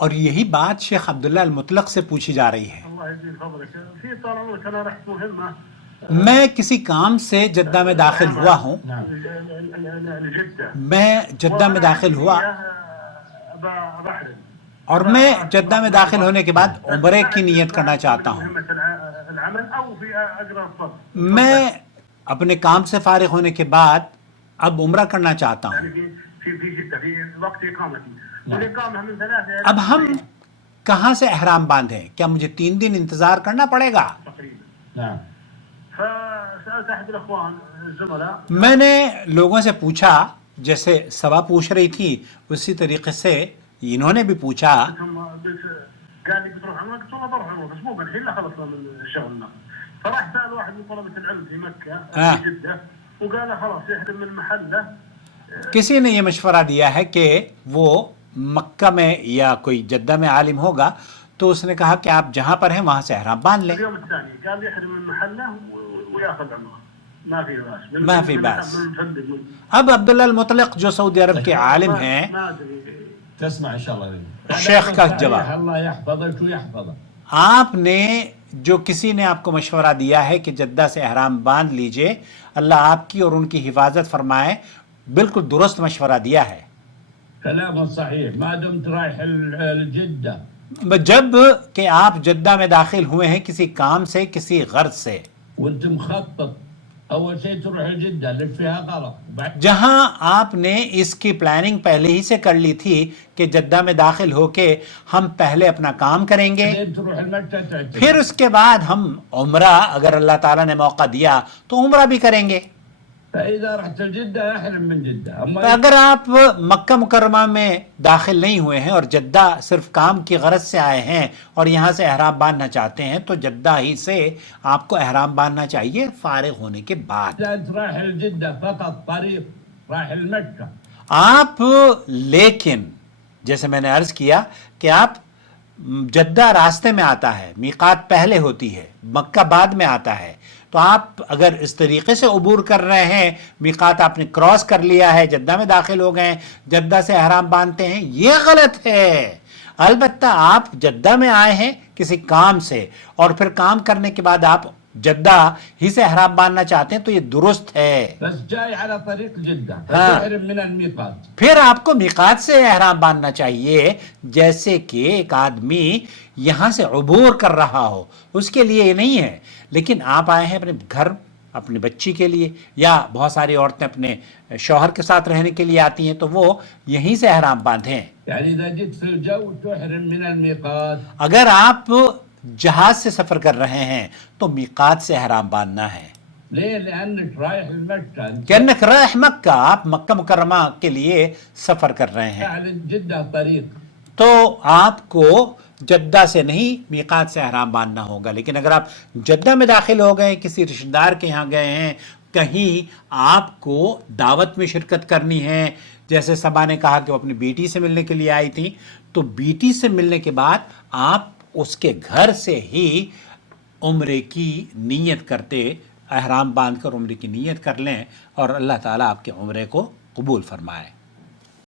اور یہی بات شیخ عبداللہ المطلق سے پوچھی جا رہی ہے. الله يجزيك فضلك في طال عمرك انا رحت مهمه میں کسی کام سے جدہ میں داخل ہوا ہوں. لجده میں جدہ میں داخل ہوا بحرم اور میں جدہ میں داخل ہونے کے بعد عمرے کی نیت کرنا چاہتا ہوں. العمل او في اقرب فرص میں اپنے کام سے فارغ ہونے کے بعد اب عمرہ کرنا چاہتا ہوں. يعني في جده في وقت اقامتي والاقامه من 3 اب ہم کہاں سے احرام باندھیں؟ کیا مجھے 3 دن انتظار کرنا پڑے گا؟ تقريبا. فسالت احد الاخوان الزملاء میں نے لوگوں سے پوچھا، جیسے سبا پوچھ رہی تھی اسی طریقے سے انہوں نے بھی پوچھا. قال لي بتروح عمرك؟ قلت له بروح عمرك بس مو بالحين لا خلصنا من شغلنا. فراح سال واحد من طلبه العلم في مكه في جده وقال له خلاص يحرم من محله. کسی نے یہ مشورہ دیا ہے کہ وہ مکہ میں یا کوئی جدہ میں عالم ہوگا تو اس نے کہا کہ آپ جہاں پر ہیں وہاں سے احرام باندھ لیں. اليوم الثاني قال يحرم من محله وياخذ عمره ما في باس ما في باس. اب عبداللہ المطلق جو سعودی عرب کے عالم ہیں، ما ادري تسمع ان شاء الله شیخ کا جواب، الله يحفظك ويحفظك. آپ نے جو کسی نے آپ کو مشورہ دیا ہے کہ جدہ سے احرام باندھ لیجئے، اللہ آپ کی اور ان کی حفاظت فرمائے، بالکل درست مشورہ دیا ہے. كلام صحيح ما دمت رايح الجدة. جب کہ آپ جدہ میں داخل ہوئے ہیں کسی کام سے، کسی غرض سے، وانت مخطط اول شيء تروح الجدة اللي فيها غلط. جہاں آپ نے اس کی پلاننگ پہلے ہی سے کر لی تھی کہ جدہ میں داخل ہو کے ہم پہلے اپنا کام کریں گے، بعدين تروح المكة تعتمر. پھر اس کے بعد ہم عمرہ اگر اللہ تعالیٰ نے موقع دیا تو عمرہ بھی کریں گے. فإذا رحت الجدة احرم من جدة. تو أما اگر آپ مکہ مکرمہ میں داخل نہیں ہوئے ہیں اور جدہ صرف کام کی غرض سے آئے ہیں اور یہاں سے احرام باندھنا چاہتے ہیں تو جدہ ہی سے آپ کو احرام باندھنا چاہیے فارغ ہونے کے بعد. لا أنت رايح الجدة فقط طريق رايح المكة. آپ لیکن جیسے میں نے عرض کیا کہ آپ جدہ راستے میں آتا ہے، میقات پہلے ہوتی ہے، مکہ بعد میں آتا ہے، تو آپ اگر اس طریقے سے عبور کر رہے ہیں، میقات آپ نے کراس کر لیا ہے، جدہ میں داخل ہو گئے ہیں، جدہ سے احرام باندھتے ہیں، یہ غلط ہے. البتہ آپ جدہ میں آئے ہیں کسی کام سے اور پھر کام کرنے کے بعد آپ جدہ ہی سے احرام باندھنا چاہتے ہیں تو یہ درست ہے. بس جاي على طريق جدة فتحرم من الميقات. پھر آپ کو میقات سے احرام باندھنا چاہیے، جیسے کہ ایک آدمی یہاں سے عبور کر رہا ہو، اس کے لیے یہ نہیں ہے. لیکن آپ آئے ہیں اپنے گھر، اپنی بچی کے لیے، یا بہت ساری عورتیں اپنے شوہر کے ساتھ رہنے کے لیے آتی ہیں تو وہ یہیں سے احرام باندھیں. يعني إذا جيت في الجو تحرم من الميقات. اگر آپ جہاز سے سفر کر رہے ہیں تو میقات سے احرام باندھنا ہے. ليه؟ لأنك رايح المكة. کہنک رايح مکہ، آپ مکہ مکرمہ کے لیے سفر کر رہے ہیں على جدة طريق. تو آپ کو جدہ سے نہیں میقات سے احرام باندھنا ہوگا. لیکن اگر آپ جدہ میں داخل ہو گئے، کسی رشتہ دار کے یہاں گئے ہیں، کہیں آپ کو دعوت میں شرکت کرنی ہے، جیسے سبا نے کہا کہ وہ اپنی بیٹی سے ملنے کے لیے آئی تھی، تو بیٹی سے ملنے کے بعد آپ اس کے گھر سے ہی عمرے کی نیت کرتے، احرام باندھ کر عمرے کی نیت کر لیں اور اللہ تعالیٰ آپ کے عمرے کو قبول فرمائے.